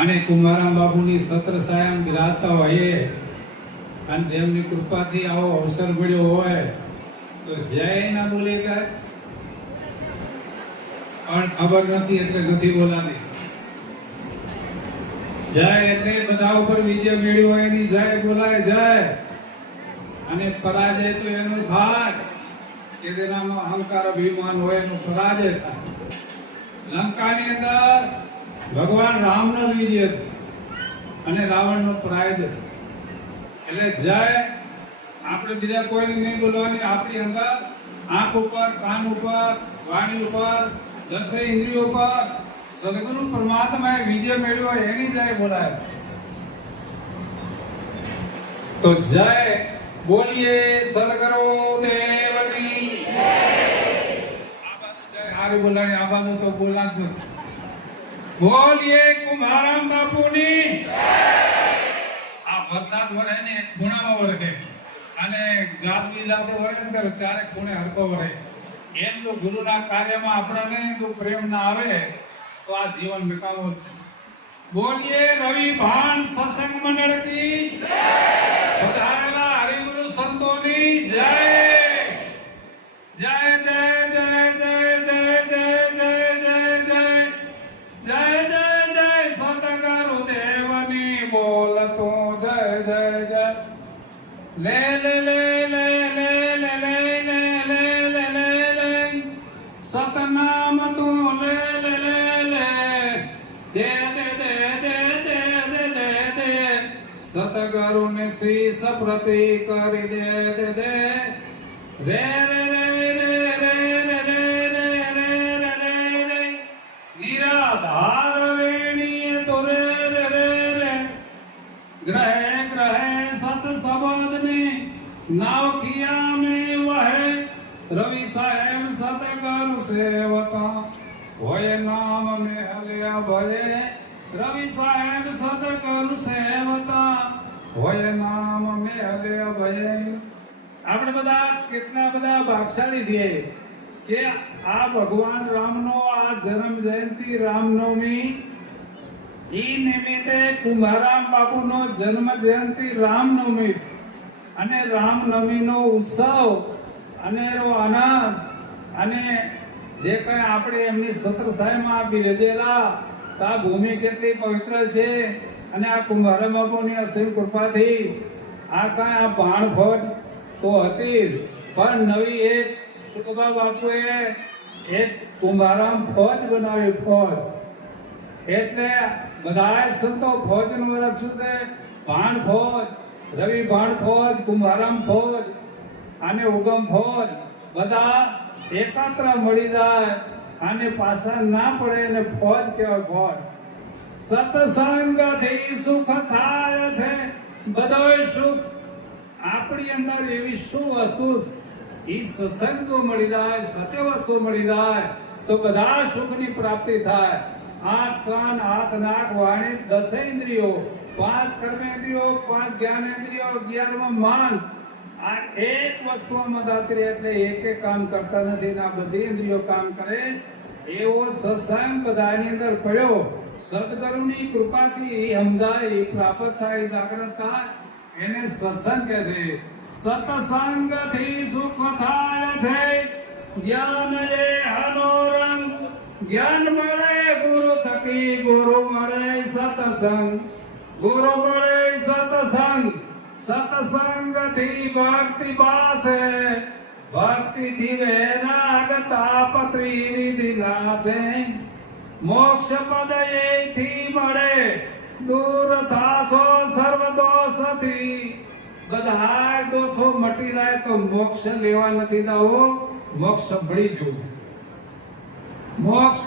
અને કુમારામ બાપુની સત્ર સાયમ બિરાજતા હોઈએ અને તેમની કૃપાથી આવો અવસર મળ્યો હોય તો જય ના બોલી ગયા પણ ખબર નથી એટલે નથી બોલાતી. જય એટલે બધા ઉપર વિજય મેળ્યો હોય એની જય બોલાય જય, અને પરાજય તો એનું થાય કે તેનામાં અહંકાર અભિમાન હોય એનું પરાજય થાય. લંકાની અંદર ભગવાન રામનો જ વિજય અને રાવણનો પરાજય. એટલે જય આપણે બીજા કોઈને નહીં બોલવાની, આપણી અંદર આંખ ઉપર, કાન ઉપર, વાણી ઉપર, દસે ઇન્દ્રિયો ઉપર સદગુરુ પરમાત્માએ વિજય મેળવ્યો એની જય બોલાય. તો જય બોલીએ સદગુરુ દેવની જય. આ બાજુ જય હારી બોલાય, આ બાજુ તો બોલા જ નથી. બોલીએ કુમારામ બાપુની જય. આ વરસાદ વરે ને ખૂણામાં વરસે અને ગાદવી જાતે વરે ને ચારે ખૂણે હરકો વરે. એમ તો ગુરુના કાર્યમાં આપણને જો પ્રેમ ના આવે તો આ જીવન બેકારો છે. બોલીએ રવિ ભાન સત્સંગ મંડળ કી જય. પધારેલા હરિગુરુ સંતોની જય. જય જય જય જય જય જય જય જય જય જય જય જય સતગુરુ દેવની બોલતો જય જય જય. લે લે લે લે લે લે લે લે લે લે લે લે સતનામ તું લે લે લે લે દે દે દે દે દે દે દે દે સતગુરુ ને શીશ પ્રતિ કરી દે દે દે રે રે રે રે રે રે રે રે રે રે રે નિરાધાર વેણીએ તો રે રે રે રે ગ્રહે ગ્રહે સત શબ્દ ને नाव किया में वह रवि साहेब सतगुरु सेवका होय नाम में हल्या भये रवि साहेब सतगुरु सेवका होय नाम में हल्या भये. આપણે બધા કેટલા બધા ભાગશાળી થઈએ કે આ ભગવાન રામનો આ જન્મ જયંતિ રામનવમી ઈ નિમિત્તે કુમારામ બાપુનો જન્મ જયંતિ રામનવમી અને રામનવમીનો ઉત્સવ અને એનો આનંદ અને જે કઈ આપણે એમની સત્ર સાહેબમાં બિરાજેલા આ ભૂમિ કેટલી પવિત્ર છે અને આ કુમારામ બાપુની અસીમ કૃપાથી આ કઈ આ ભાણ ફોજ તો હતી પણ નવી એક સુખબા બાપુએ એક કુમારામ ફોજ બનાવી ફોજ. એટલે બધા સંતો ફોજનું વર્ષ સુધી ભાણ ફોજ, રવિ ભાણ ફોજ, કુમારામ ફોજ અને ઉગમ ફોજ બધા એકત્ર મળી જાય અને પાછા ના પડે અને ફોજ કહેવાય ફોજ. સત્સંગથી સુખ થાય છે બધોય સુખ. આપણી અંદર એવી શું હતું એ સત્સંગ જો મળી જાય, સત્ય વસ્તુ મળી જાય તો બધા સુખની પ્રાપ્તિ થાય. આંખ, કાન, હાથ, નાક, વાણી, દસે ઇન્દ્રિયો, 5 કર્મેન્દ્રિયો, 5 જ્ઞાનેન્દ્રિયો, 11માં માન, આ એક વસ્તુમાં દાત્રી એટલે એકે કામ કરતા નથી ને આ બધી ઇન્દ્રિયો કામ કરે. એવો સત્સંગ બધાની અંદર પડ્યો. સદગુરુની કૃપાથી એ સમજાય, એ પ્રાપ્ત થાય, એ જાગૃત થાય એને સત્સંગ કહે છે. સત્સંગથી સુખ થાય છે જ્ઞાન એ હનો રંગ. જ્ઞાન મળે ગુરુ થકી, ગુરુ મળે સત્સંગ, ગુરુ મળે સત્સંગ. સત્સંગથી ભક્તિ પાસે, ભક્તિથી વૈરાગ તાપત્રી વિધિ નાશે. મોક્ષ પદ એથી મળે દૂર થાશો સર્વ દોષથી. બધા દોષો મટી જાય તો મોક્ષ લેવા નથી દવો, મોક્ષ મળી જવું. મોક્ષ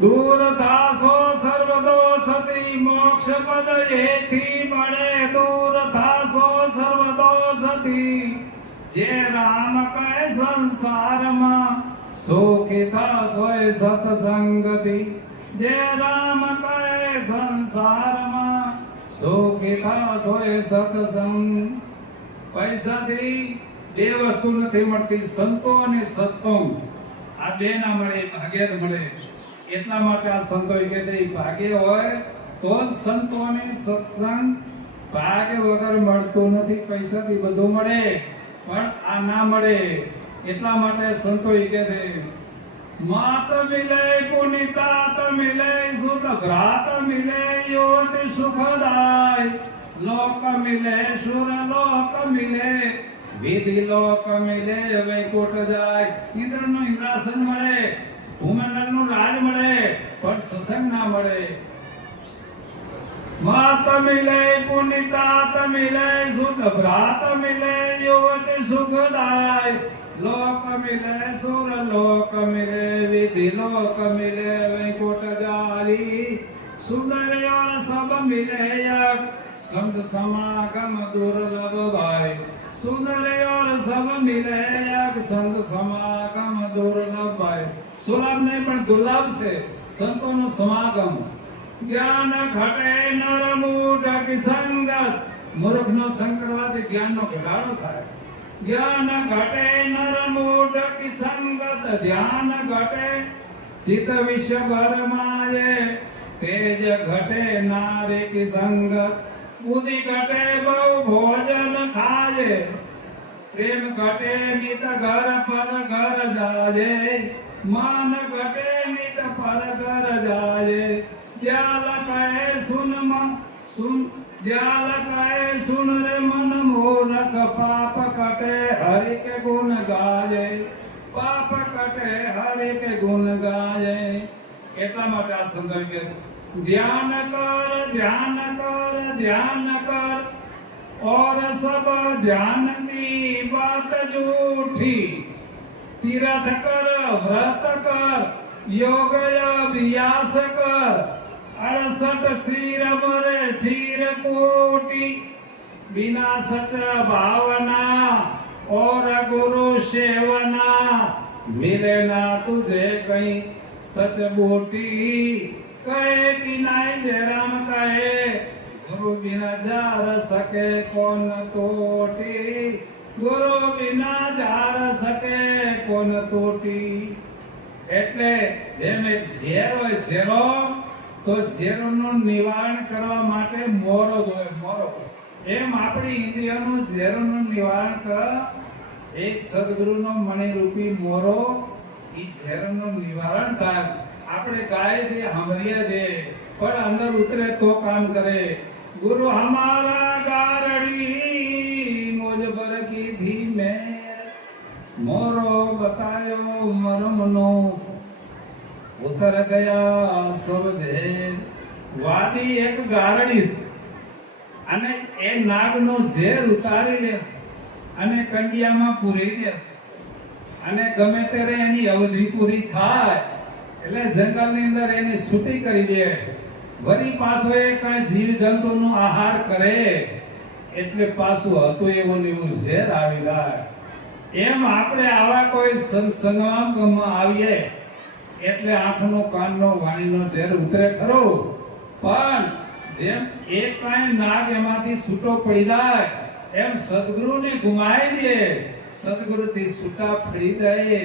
દૂર થાશો સર્વ દોષથી, મોક્ષ પદ એથી મળે દૂર થાશો સર્વ દોષથી. જે રામ કહે સંસારમાં સુખી થાશો સત્સંગથી. જે રામ કહે સંસારમાં સુખી થાશો સત્સંગ. પૈસાથી બે વસ્તુ નથી મળતી, સંતો અને સત્સંગ. આ બે ના મળે, ભાગ્ય મળે. એટલા માટે આ સંતો કે ભાગ્ય હોય તો જ સંતોની સત્સંગ ભાગ્ય વગર મળતો નથી. પૈસાથી બધું મળે પણ આ ના મળે. એટલા માટે સંતો કહે છે માત મિલે પુનિતાત મિલે સુત ભ્રાત મિલે યોત સુખદાય લોક મિલે સુર લોક મિલે વિધિ લોક મિલે વૈકુંઠ જાય. ઇન્દ્રનું ઇન્દ્રાસન મળે, ભૂમંડળનું રાજ મળે પણ સત્સંગ ના મળે. માત મિલે પુનિતાત મિલે સુત ભ્રાત મિલે યુવત સુખદાય લોક મિલે સુર લોક મિલે વિધિ લોક મિલે વૈકુંઠ જાય. સુંદર और सब मिले एक संत समागम दुर्लभ भाई. सुंदर और सब मिले एक संत समागम दुर्लभ भाई. सुलभ नहीं પણ દુર્લભ છે સંતોનો સમાગમ. જ્ઞાન ઘટે નર મૂઢ કી સંગત. મૂર્ખનો સંગ કરવાથી જ્ઞાનનો ઘટાડો થાય. જ્ઞાન ઘટે નર મૂઢ કી સંગત ધ્યાન ઘટે ચિત્ત વિશ્વ ભરમાયે. તેજ ઘટે નારી કી સંગત બુદ્ધિ ઘટે બહુ ભોજન ખાયે. પ્રેમ ઘટે નિત ઘર પર ઘર જાયે. માન ઘટે નિત પર ઘર જાયે. દ્યાલ કહે સુન દ્યાલ કહે સુન રે મન મૂર્ખ પાપ કટે હરિ કે ગુણ ગાયે. પાપ કટે હરિ કે ગુણ ગાયે. એટલા માટે આ સંદર્ભ કે ધ્યાન કર ધ્યાન કર ધ્યાન કર और सब ध्यान की बात झूठी. तीर्थ कर व्रत कर योग अभ्यास कर 68 सिर मरे सिर कोटि. बिना सच भावना और गुरु सेवना मिले ना तुझे कहीं सच बूटी. कहे कि नाई जयराम कहे गुरु बिना जार सके कौन तोटी. गुरु बिना जार सके कौन तोटी. એટલે જેમ એક ઝેર હોય ઝેરો તો ઝેરોનું નિવારણ કરવા માટે મોરો હોય મોરો. એમ આપણી ઇન્દ્રિયોનું ઝેરોનું નિવારણ કર એક સદગુરુનો મણિરૂપી મોરો. ઈ ઝેરનું નિવારણ થાય. આપણે ગાય દે હમરિયા દે પણ અંદર ઉતરે તો કામ કરે. ગુરુ હમારા ગારડી મુझ પર કીધી મેર. મોરો બતાયો મરમનો ઉતર ગયા સબ ઝેર. વાદી એક ગારડી અને એ નાગનો ઝેર ઉતારી લે અને કંડિયામાં પૂરી દે અને ગમે ત્યારે એની અવધિ પૂરી થાય એટલે જંગલની અંદર એની છૂટી કરી દે. વળી પાછો એ કઈ જીવ જંતુનો આહાર કરે એટલે પાછું હતું એવું ને એવું ઝેર આવી જાય. એમ આપણે આવા કોઈ સંગમમાં આવીએ એટલે આંખનો કાનનો વાણીનો ઝેર ઉતરે ખરો પણ જેમ એક કાંઈ નાગ એમાંથી છૂટો પડી જાય એમ સદગુરુને ગુમાવી દે. સદગુરુથી છૂટા પડી જાય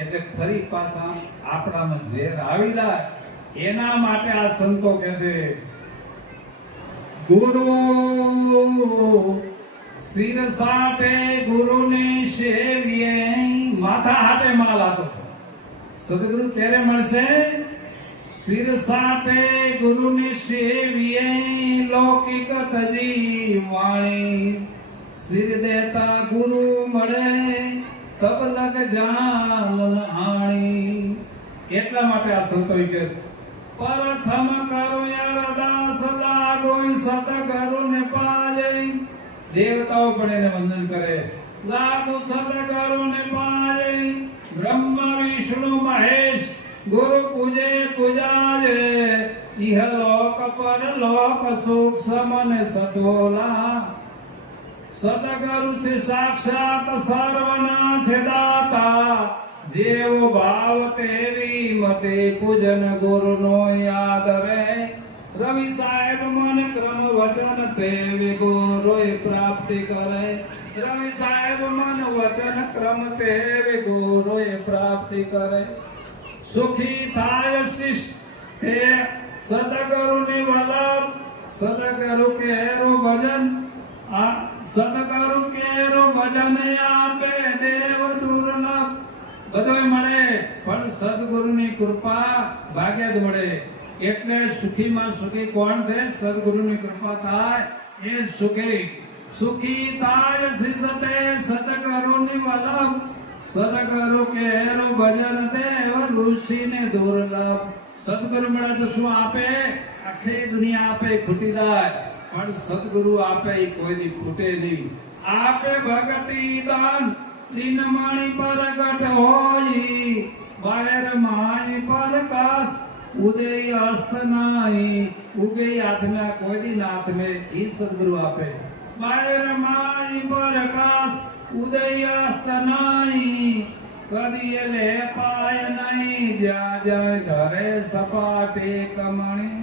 એટલે ફરી પાછા આપણામાં ઝેર આવી જાય. એના માટે આ સંતો કહે છે ગુરુ સિર સાટે ગુરુને સેવીએ. માથા હાટે માલ આતો સદગુરુ ક્યારે મળશે? સિર સાટે ગુરુને સેવીએ લૌકિક તજી વાણી. સિર દેતા ગુરુ મળે તબ લગ જાન આણી. એટલા માટે આ સંતોએ કે પ્રથમ કરો યાર દાસ લાગોય સતગુરુ ને પાજે. દેવતાઓ પણ એને વંદન કરે. લાગો સતગુરુ ને પાજે. બ્રહ્મા વિષ્ણુ મહેશ ગુરુ પૂજે પૂજાજે. ઇહ લોક પર લોક સુખ સમન સતોલા. સતગુરુ છે સાક્ષાત સર્વના છે દાતા. જેવો ભાવ તેવી મતે પૂજન ગુરુનો યાદ રે. રવિ સાહેબ મન ક્રમ વચન તેવી ગુરુએ પ્રાપ્તિ કરે. રવિ સાહેબ મન વચન ક્રમ તેવી ગુરુએ પ્રાપ્તિ કરે. સુખી થાય શિષ્ટ તે સદગુરુ ની વલ્લભ સદગુરુ કેરો ભજન આ સદગુરુ કેરો ભજન આપે દેવ દુર્લભ બધોય મળે પણ સદગુરુની કૃપા ભાગ્યે જ મળે એટલે સુખીમાં સુખી કોણ છે સદગુરુની કૃપા થાય એ સુખી સુખી થાય સિસતે સદગુરુની વલ્લભ સદગુરુ કેરો ભજન દેવ ઋષિને દુર્લભ સદગુરુ મળે તો શું આપે આખી દુનિયા આપે ખૂટી જાય પણ સદગુરુ આપે એ કોઈની ખૂટે નહીં આપે ભક્તિ દાન દિન મણી પ્રગટ હોઈ બાહેર માય પ્રકાશ ઉદય અસ્ત નાઈ ઉગે આત્મા કોઈ દિન આત્મે ઈ સદગુરુ આપે બાહેર માય પ્રકાશ ઉદય અસ્ત નાઈ કદી લે પાય નહીં જ્યાં જાય ધરે સપાટે કમણી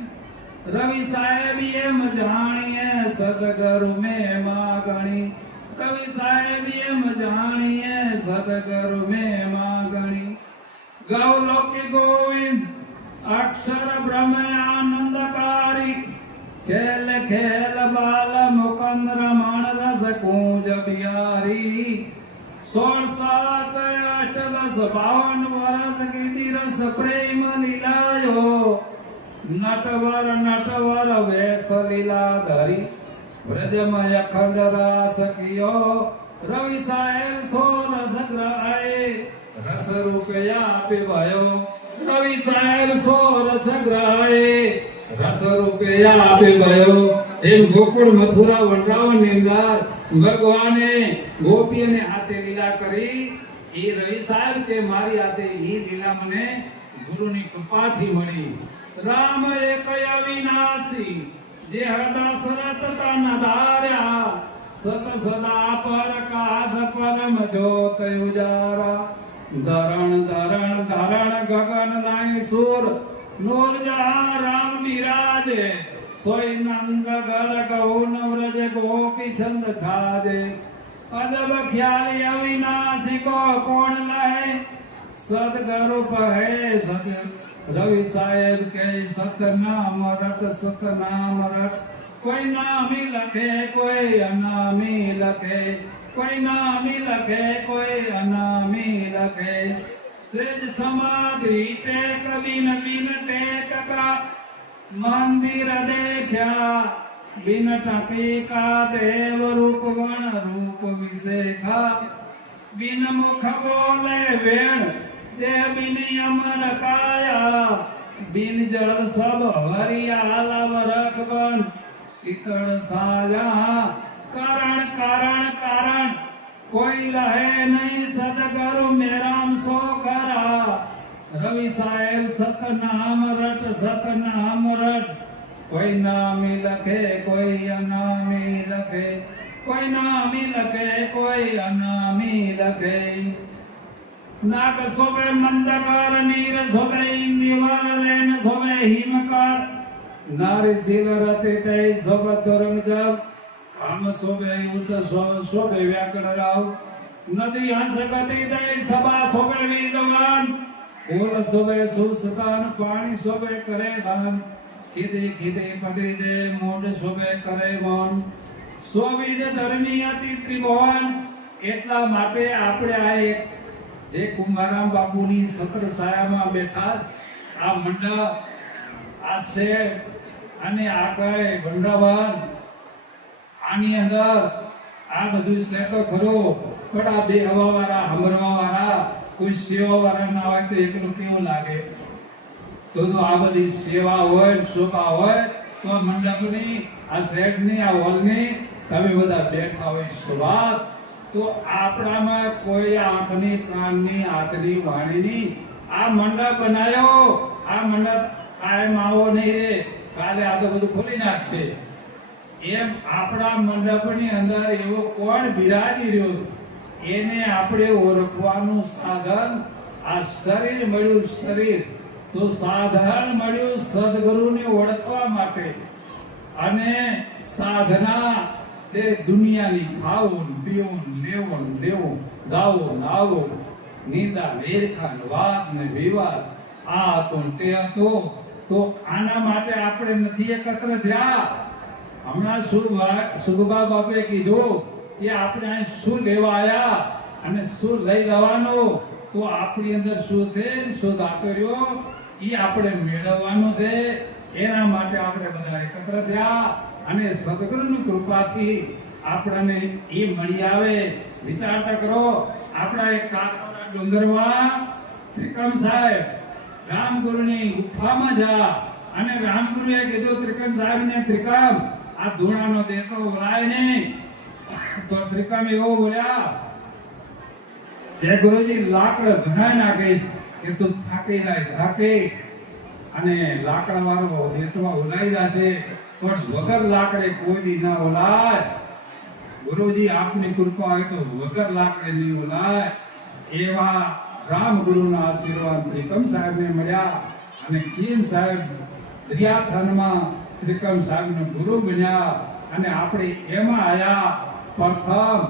રવિ સાહેબ એમ જાણીએ સદગુરુ મેં માગણી રવિ સાહેબ એમ જાણીએ સદગુરુ મેં માગણી ગૌલોકી ગોવિંદ અક્ષર બ્રહ્મ આનંદકારી ખેલ ખેલ બાલ મુકંદ રમણ રસ કુંજ બિહારી 16 7 8 10 52 વર્ષ કીધી રસ પ્રેમ લીલાયો નટવર વેશ લીલા ધરી વ્રજમય અખંડ રાસ કિયો રવિ સાહેબ સોરસ ગ્રહાય રસ રૂપિયા પીવાયો રવિ સાહેબ સોરસ ગ્રહાય રસ રૂપિયા પીવાયો એમ ગોકુળ મથુરા વૃંદાવન ની અંદર ભગવાને ગોપીઓને હાથે લીલા કરી એ રવિ સાહેબ કે મારી હાથે એ લીલા મને ગુરુની કૃપાથી મળી રામ એક અવિનાશી જે દશરથ તન ધાર્યા સત સદા પ્રકાશ પરમ જ્યોત ઉજારા ધરણ ગગન નાઈ સુર નૂર જહાં રામ બિરાજે સોય નંદ ઘર ગૌન વ્રજ ગોપી છંદ છાજે અજબ ખ્યાલી અવિનાશી કો કોણ લહે સદગુરુ કહે સદ રવિ સાહેબ કે સતનામ રટ કોઈ નામી લખે કોઈ અનામી લખે કોઈ નામી લખે કોઈ અનામી લખે સેજ સમાધિ ટેક બિન ટેક કા મંદિર દેખ્યા બિન ટકી કા દેવ રૂપ ગણ રૂપ વિશેખા બિન મુખ બોલે વેણ દેહ બિન અમર કાયા બિન જળ સબ હરિયાલ વરખ બન શીતળ સાજા કારણ કોઈ લહે નહીં સદગુરુ મેરામ સો કરા રવિ સાહેબ સતનામ રટ કોઈ નામી લખે કોઈ અનામી લખે કોઈ નામી લખે કોઈ અનામી લખે નાગ શોભે મંદકર નીર શોભે ઇન્દિવર રેન શોભે હિમકર નારી શીલ રતિ તૈ શોભ ધોરંગ જપ કામ શોભે યુદ્ધ શોભે વ્યાકરણ રાવ નદી હંસ ગતિ દૈ સભા શોભે વિદ્વાન ફૂલ શોભે સુસતાન પાણી શોભે કરે દાન ખીદે પદે દે મૂડ શોભે કરે મન સ્વવિદ ધર્મી અતિ ત્રિભુવન એટલા માટે આપણે આ એક કુંભારામ બાપુની સત્ર સાયામાં બેઠા આ મંડપ આ શેર અને આ કઈ વૃંદાવન આની અંદર આ બધું છે તો ખરો પણ આ બે હવા વાળા હમરવા વાળા કોઈ સેવા વાળા ના હોય તો એકલું કેવું લાગે તો આ બધી સેવા હોય શોભા હોય તો આ મંડપની આ શેડની આ હોલની તમે બધા બેઠા હોય શોભા તો આપણામાં કોઈ આંખની કાનની હાથની વાણીની આ મંડપ બનાવ્યો આ મંડપ કાયમ આવો નહીં રે કાલે આ તો બધું ખોલી નાખશે એમ આપણા મંડપની અંદર એવો કોણ બિરાજી રહ્યો એને આપણે ઓળખવાનું સાધન આ શરીર મળ્યું શરીર તો સાધન મળ્યું સદગુરુને ઓળખવા માટે અને સાધના તે દુનિયાની ખાવું પીવું લેવું દેવું ગાવો નાવો નિંદા વેરખાન વાદ ને વિવાદ આ હતો તે હતો તો આના માટે આપણે નથી એકત્ર થયા. હમણાં સુગબા બાપે કીધું કે આપણે અહીં શું લેવા આવ્યા અને શું લઈ જવાનું, તો આપણી અંદર શું છે, શું દાતો રહ્યો એ આપણે મેળવવાનું છે. એના માટે આપણે બધા એકત્ર થયા અને સદગુરુની કૃપાથી આપણને એ મળી આવે. વિચારતા કરો, આપણા એક કાકોરા ડુંગરમાં ત્રિકમ સાહેબ રામગુરુની ગુફામાં જા અને રામગુરુએ કીધું ત્રિકમ સાહેબને, ત્રિકમ આ ધૂણાનો દેતો ઓલાય નહીં. તો ત્રિકમ એવો બોલ્યા કે ગુરુજી લાકડ ઘણા નાખીશ કે તું થાકી જાય, થાકી અને લાકડા વાળો દેતમાં ઓલાઈ જશે, પણ વગર લાકડે કોઈ દી ના ઓલાય. ગુરુજી આપની કૃપા હોય તો વગર લાકડે નહીં ઓલાય. એવા રામગુરુના આશીર્વાદ ત્રિકમ સાહેબને મળ્યા અને ખીમ સાહેબ દરિયાથાનમાં ત્રિકમ સાહેબનો ગુરુ બન્યા અને આપણે એમાં આયા. પ્રથમ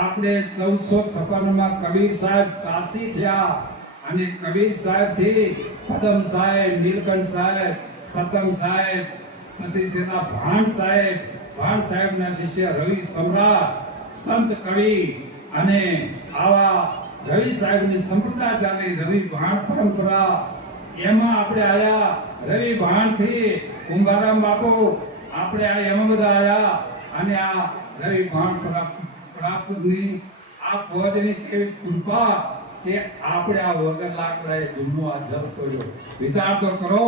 આપણે 1456માં કબીર સાહેબ કાશી થયા અને કબીર સાહેબ થી પદમ સાહેબ, નીલકંઠ સાહેબ, સતમ સાહેબ, પછી સેના ભાણ સાહેબના શિષ્ય રવિ સમ્રાટ, સંત કવિ અને આવા રવિ સાહેબની સંપ્રદાય ચાલી, રવિ ભાણ પરંપરા. એમાં આપણે આયા રવિ ભાણ થી કુંભારામ બાપુ, આપણે આ એમાં બધા આયા અને આ રવિ ભાણ પ્રાપ્તની આ પદની કેવી કૃપા કે આપણે આ વગર લાકડાએ ગુનો આ જપ કર્યો. વિચાર તો કરો.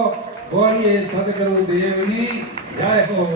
બોલીએ સદગુરુ દેવની જય હો.